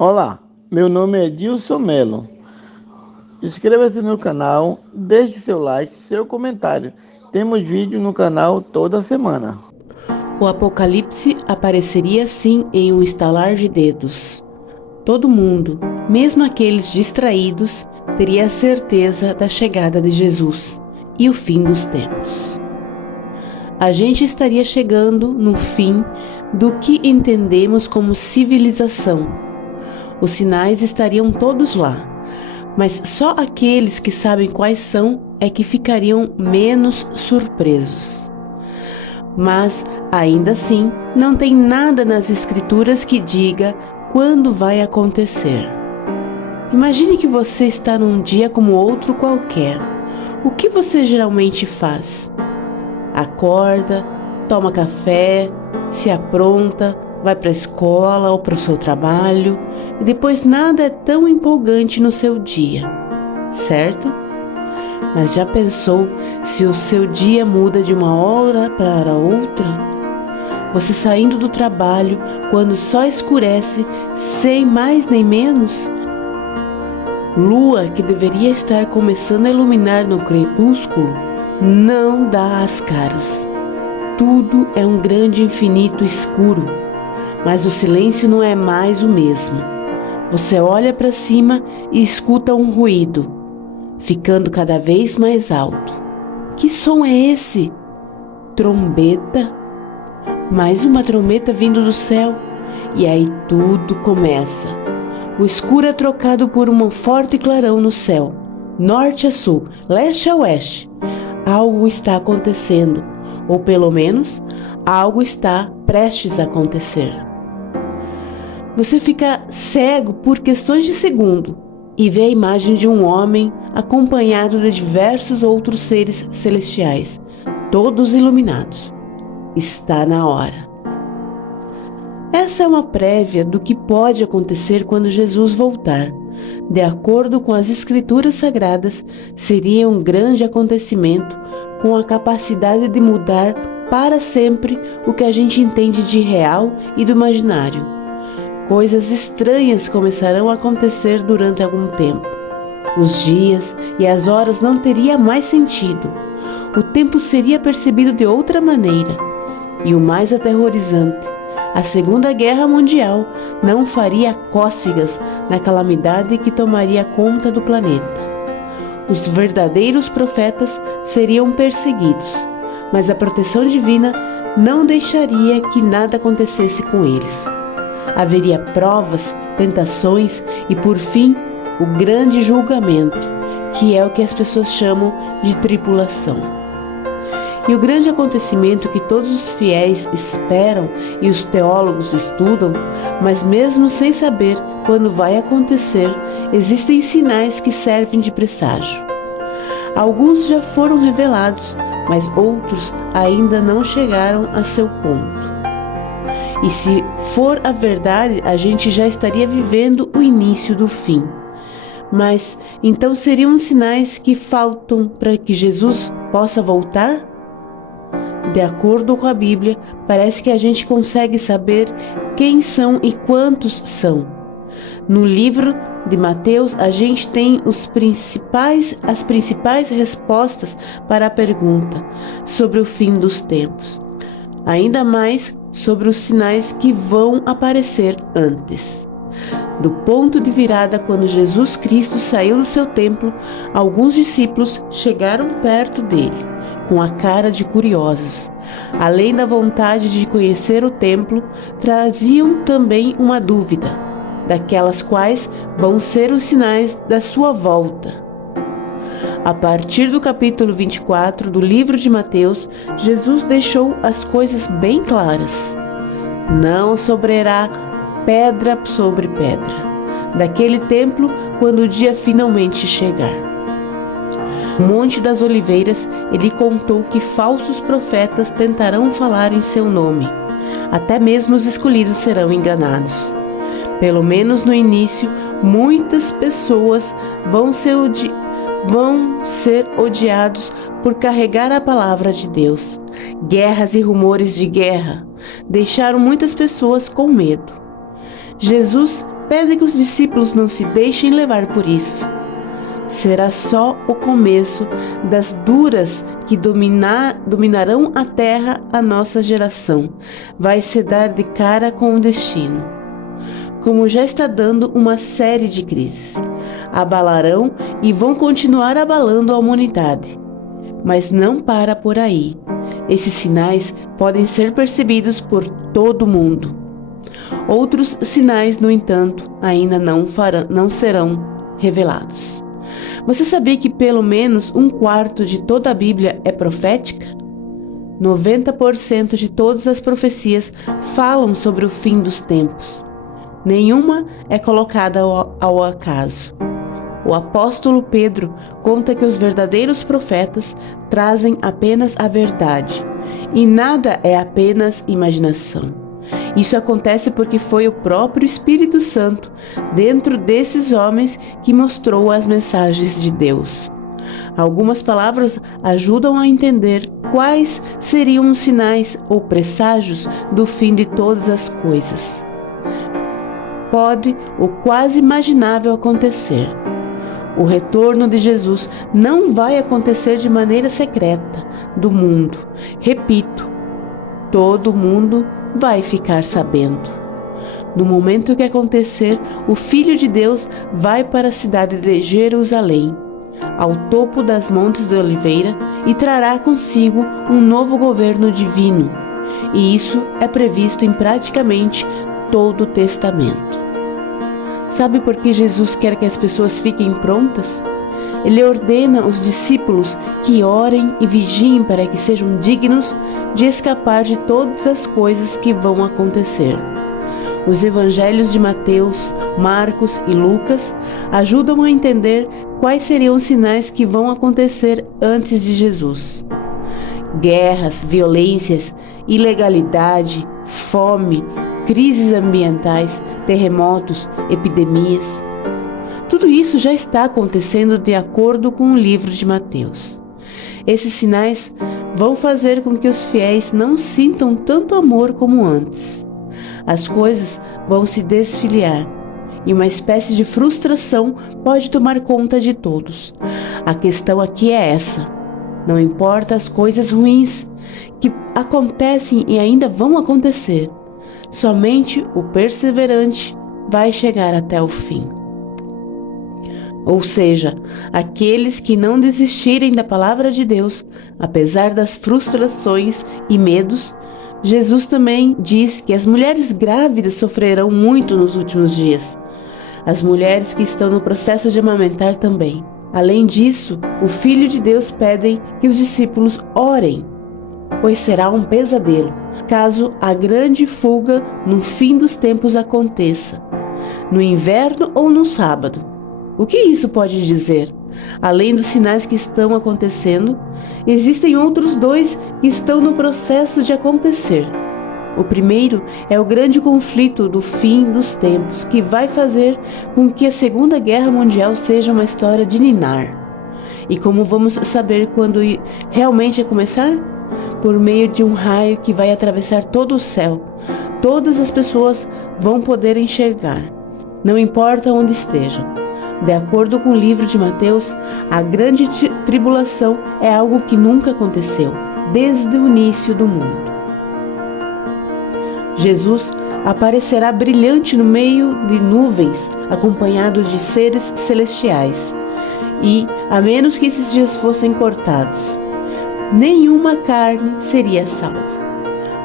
Olá, meu nome é Dilson Melo. Inscreva-se no canal, deixe seu like, seu comentário. Temos vídeo no canal toda semana. O Apocalipse apareceria assim em um estalar de dedos. Todo mundo, mesmo aqueles distraídos, teria a certeza da chegada de Jesus e o fim dos tempos. A gente estaria chegando no fim do que entendemos como civilização. Os sinais estariam todos lá, mas só aqueles que sabem quais são é que ficariam menos surpresos. Mas, ainda assim, não tem nada nas escrituras que diga quando vai acontecer. Imagine que você está num dia como outro qualquer. O que você geralmente faz? Acorda, toma café, se apronta, vai para a escola ou para o seu trabalho e depois nada é tão empolgante no seu dia, certo? Mas já pensou se o seu dia muda de uma hora para outra? Você saindo do trabalho quando só escurece, sem mais nem menos? Lua que deveria estar começando a iluminar no crepúsculo, não dá as caras. Tudo é um grande infinito escuro, mas o silêncio não é mais o mesmo. Você olha para cima e escuta um ruído, ficando cada vez mais alto. Que som é esse? Trombeta? Mais uma trombeta vindo do céu. E aí tudo começa. O escuro é trocado por um forte clarão no céu. Norte a sul, leste a oeste. Algo está acontecendo, ou pelo menos, algo está prestes a acontecer. Você fica cego por questões de segundo e vê a imagem de um homem acompanhado de diversos outros seres celestiais, todos iluminados. Está na hora. Essa é uma prévia do que pode acontecer quando Jesus voltar. De acordo com as Escrituras Sagradas, seria um grande acontecimento com a capacidade de mudar para sempre o que a gente entende de real e do imaginário. Coisas estranhas começarão a acontecer durante algum tempo. Os dias e as horas não teriam mais sentido. O tempo seria percebido de outra maneira. E o mais aterrorizante, a Segunda Guerra Mundial não faria cócegas na calamidade que tomaria conta do planeta. Os verdadeiros profetas seriam perseguidos, mas a proteção divina não deixaria que nada acontecesse com eles. Haveria provas, tentações e, por fim, o grande julgamento, que é o que as pessoas chamam de tribulação. E o grande acontecimento que todos os fiéis esperam e os teólogos estudam, mas mesmo sem saber quando vai acontecer, existem sinais que servem de presságio. Alguns já foram revelados, mas outros ainda não chegaram a seu ponto. E se for a verdade, a gente já estaria vivendo o início do fim. Mas então seriam sinais que faltam para que Jesus possa voltar? De acordo com a Bíblia, parece que a gente consegue saber quem são e quantos são. No livro de Mateus, a gente tem as principais respostas para a pergunta sobre o fim dos tempos. Ainda mais sobre os sinais que vão aparecer antes. Do ponto de virada, quando Jesus Cristo saiu do seu templo, alguns discípulos chegaram perto dele, com a cara de curiosos. Além da vontade de conhecer o templo, traziam também uma dúvida, daquelas quais vão ser os sinais da sua volta. A partir do capítulo 24 do livro de Mateus, Jesus deixou as coisas bem claras. Não sobrará pedra sobre pedra daquele templo quando o dia finalmente chegar. No Monte das Oliveiras, ele contou que falsos profetas tentarão falar em seu nome. Até mesmo os escolhidos serão enganados. Pelo menos no início, muitas pessoas vão ser odiados por carregar a palavra de Deus. Guerras e rumores de guerra deixaram muitas pessoas com medo. Jesus pede que os discípulos não se deixem levar por isso. Será só o começo das duras que dominarão a terra a nossa geração. Vai se dar de cara com o destino, como já está dando uma série de crises. Abalarão e vão continuar abalando a humanidade. Mas não para por aí. Esses sinais podem ser percebidos por todo mundo. Outros sinais, no entanto, ainda não serão revelados. Você sabia que pelo menos 1/4 de toda a Bíblia é profética? 90% de todas as profecias falam sobre o fim dos tempos. Nenhuma é colocada ao acaso. O apóstolo Pedro conta que os verdadeiros profetas trazem apenas a verdade, e nada é apenas imaginação. Isso acontece porque foi o próprio Espírito Santo, dentro desses homens, que mostrou as mensagens de Deus. Algumas palavras ajudam a entender quais seriam os sinais ou presságios do fim de todas as coisas. Pode o quase imaginável acontecer. O retorno de Jesus não vai acontecer de maneira secreta do mundo. Repito, todo mundo vai ficar sabendo. No momento que acontecer, o Filho de Deus vai para a cidade de Jerusalém, ao topo das Montes de Oliveira, e trará consigo um novo governo divino. E isso é previsto em praticamente todo o Testamento. Sabe por que Jesus quer que as pessoas fiquem prontas? Ele ordena os discípulos que orem e vigiem para que sejam dignos de escapar de todas as coisas que vão acontecer. Os evangelhos de Mateus, Marcos e Lucas ajudam a entender quais seriam os sinais que vão acontecer antes de Jesus. Guerras, violências, ilegalidade, fome, crises ambientais, terremotos, epidemias. Tudo isso já está acontecendo de acordo com o livro de Mateus. Esses sinais vão fazer com que os fiéis não sintam tanto amor como antes. As coisas vão se desfiliar e uma espécie de frustração pode tomar conta de todos. A questão aqui é essa: não importa as coisas ruins que acontecem e ainda vão acontecer, somente o perseverante vai chegar até o fim. Ou seja, aqueles que não desistirem da palavra de Deus, apesar das frustrações e medos. Jesus também diz que as mulheres grávidas sofrerão muito nos últimos dias. As mulheres que estão no processo de amamentar também. Além disso, o Filho de Deus pede que os discípulos orem, pois será um pesadelo caso a grande fuga no fim dos tempos aconteça, no inverno ou no sábado. O que isso pode dizer? Além dos sinais que estão acontecendo, existem outros 2 que estão no processo de acontecer. O primeiro é o grande conflito do fim dos tempos, que vai fazer com que a Segunda Guerra Mundial seja uma história de ninar. E como vamos saber quando realmente começar? Por meio de um raio que vai atravessar todo o céu. Todas as pessoas vão poder enxergar, não importa onde estejam. De acordo com o livro de Mateus, a grande tribulação é algo que nunca aconteceu, desde o início do mundo. Jesus aparecerá brilhante no meio de nuvens, acompanhado de seres celestiais. E, a menos que esses dias fossem cortados, nenhuma carne seria salva.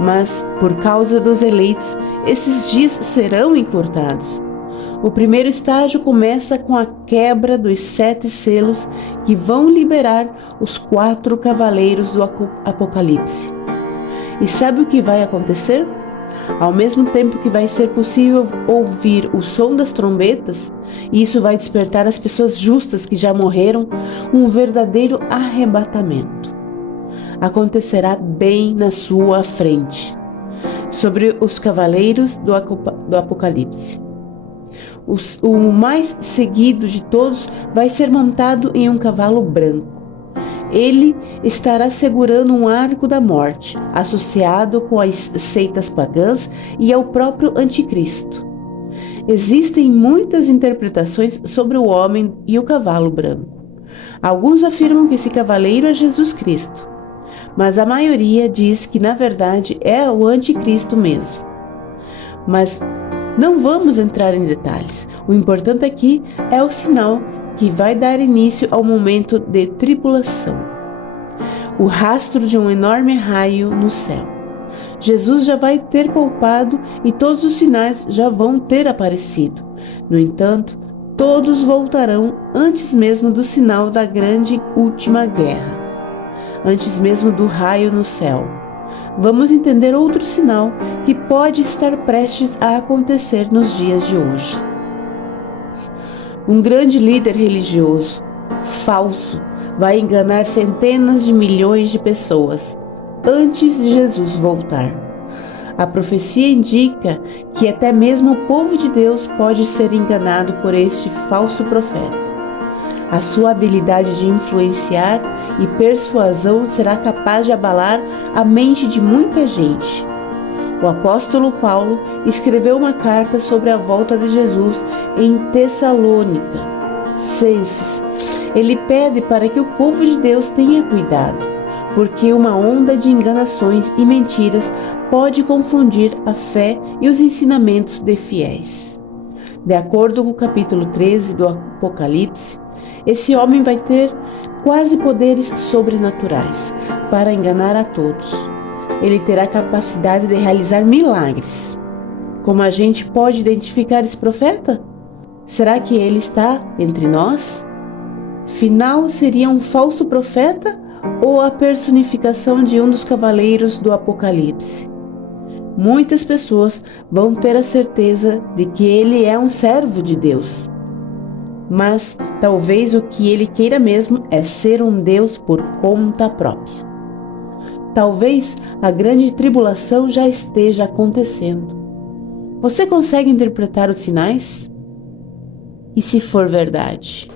Mas, por causa dos eleitos, esses dias serão encurtados. O primeiro estágio começa com a quebra dos 7 selos que vão liberar os 4 cavaleiros do Apocalipse. E sabe o que vai acontecer? Ao mesmo tempo que vai ser possível ouvir o som das trombetas, e isso vai despertar as pessoas justas que já morreram, um verdadeiro arrebatamento. Acontecerá bem na sua frente, sobre os cavaleiros do Apocalipse. O mais seguido de todos vai ser montado em um cavalo branco. Ele estará segurando um arco da morte, associado com as seitas pagãs e ao próprio Anticristo. Existem muitas interpretações sobre o homem e o cavalo branco. Alguns afirmam que esse cavaleiro é Jesus Cristo, mas a maioria diz que na verdade é o anticristo mesmo. Mas não vamos entrar em detalhes. O importante aqui é o sinal que vai dar início ao momento de tribulação. O rastro de um enorme raio no céu. Jesus já vai ter poupado e todos os sinais já vão ter aparecido. No entanto, todos voltarão antes mesmo do sinal da grande última guerra, antes mesmo do raio no céu. Vamos entender outro sinal que pode estar prestes a acontecer nos dias de hoje. Um grande líder religioso, falso, vai enganar centenas de milhões de pessoas antes de Jesus voltar. A profecia indica que até mesmo o povo de Deus pode ser enganado por este falso profeta. A sua habilidade de influenciar e persuasão será capaz de abalar a mente de muita gente. O apóstolo Paulo escreveu uma carta sobre a volta de Jesus em Tessalônica. Ele pede para que o povo de Deus tenha cuidado, porque uma onda de enganações e mentiras pode confundir a fé e os ensinamentos de fiéis. De acordo com o capítulo 13 do Apocalipse, esse homem vai ter quase poderes sobrenaturais para enganar a todos. Ele terá capacidade de realizar milagres. Como a gente pode identificar esse profeta? Será que ele está entre nós? Final seria um falso profeta ou a personificação de um dos cavaleiros do Apocalipse? Muitas pessoas vão ter a certeza de que ele é um servo de Deus. Mas talvez o que ele queira mesmo é ser um Deus por conta própria. Talvez a grande tribulação já esteja acontecendo. Você consegue interpretar os sinais? E se for verdade?